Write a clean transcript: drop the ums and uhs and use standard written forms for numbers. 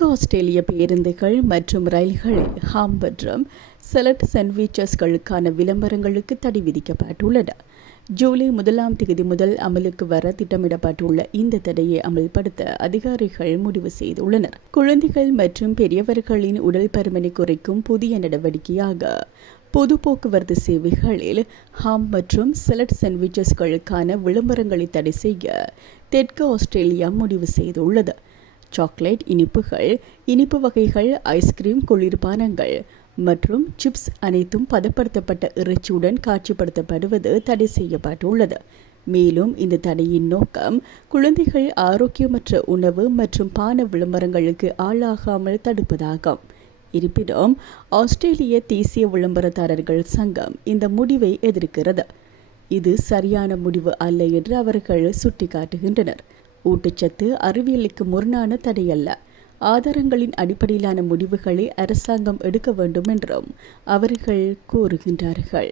தெற்கு ஆஸ்திரேலிய பேருந்துகள் மற்றும் ரயில்களில் ஹாம் மற்றும் செலட் சாண்ட்விச்சஸ்களுக்கான விளம்பரங்களுக்கு தடை விதிக்கப்பட்டுள்ளன. ஜூலை 1 முதல் அமலுக்கு வர திட்டமிடப்பட்டுள்ள இந்த தடையை அமல்படுத்த அதிகாரிகள் முடிவு செய்துள்ளனர். குழந்தைகள் மற்றும் பெரியவர்களின் உடல் பருமனை குறைக்கும் புதிய நடவடிக்கையாக பொது போக்குவரத்து சேவைகளில் ஹாம் மற்றும் செலட் சாண்ட்விச்சஸ்களுக்கான விளம்பரங்களை தடை செய்ய தெற்கு ஆஸ்திரேலியா முடிவு செய்துள்ளது. சாக்லேட், இனிப்புகள், இனிப்பு வகைகள், ஐஸ்கிரீம், குளிர்பானங்கள் மற்றும் சிப்ஸ் அனைத்தும் பதப்படுத்தப்பட்ட இறைச்சியுடன் காட்சிப்படுத்தப்படுவது தடை செய்யப்பட்டுள்ளது. மேலும் இந்த தடையின் நோக்கம் குழந்தைகள் ஆரோக்கியமற்ற உணவு மற்றும் பான விளம்பரங்களுக்கு ஆளாகாமல் தடுப்பதாகும். இருப்பினும் ஆஸ்திரேலிய தேசிய விளம்பரதாரர்கள் சங்கம் இந்த முடிவை எதிர்க்கிறது. இது சரியான முடிவு அல்ல என்று அவர்கள் சுட்டிக்காட்டுகின்றனர். ஊட்டச்சத்து அறிவியலுக்கு முரணான தடையல்ல, ஆதாரங்களின் அடிப்படையிலான முடிவுகளை அரசாங்கம் எடுக்க வேண்டும் என்றும் அவர்கள் கூறுகின்றார்கள்.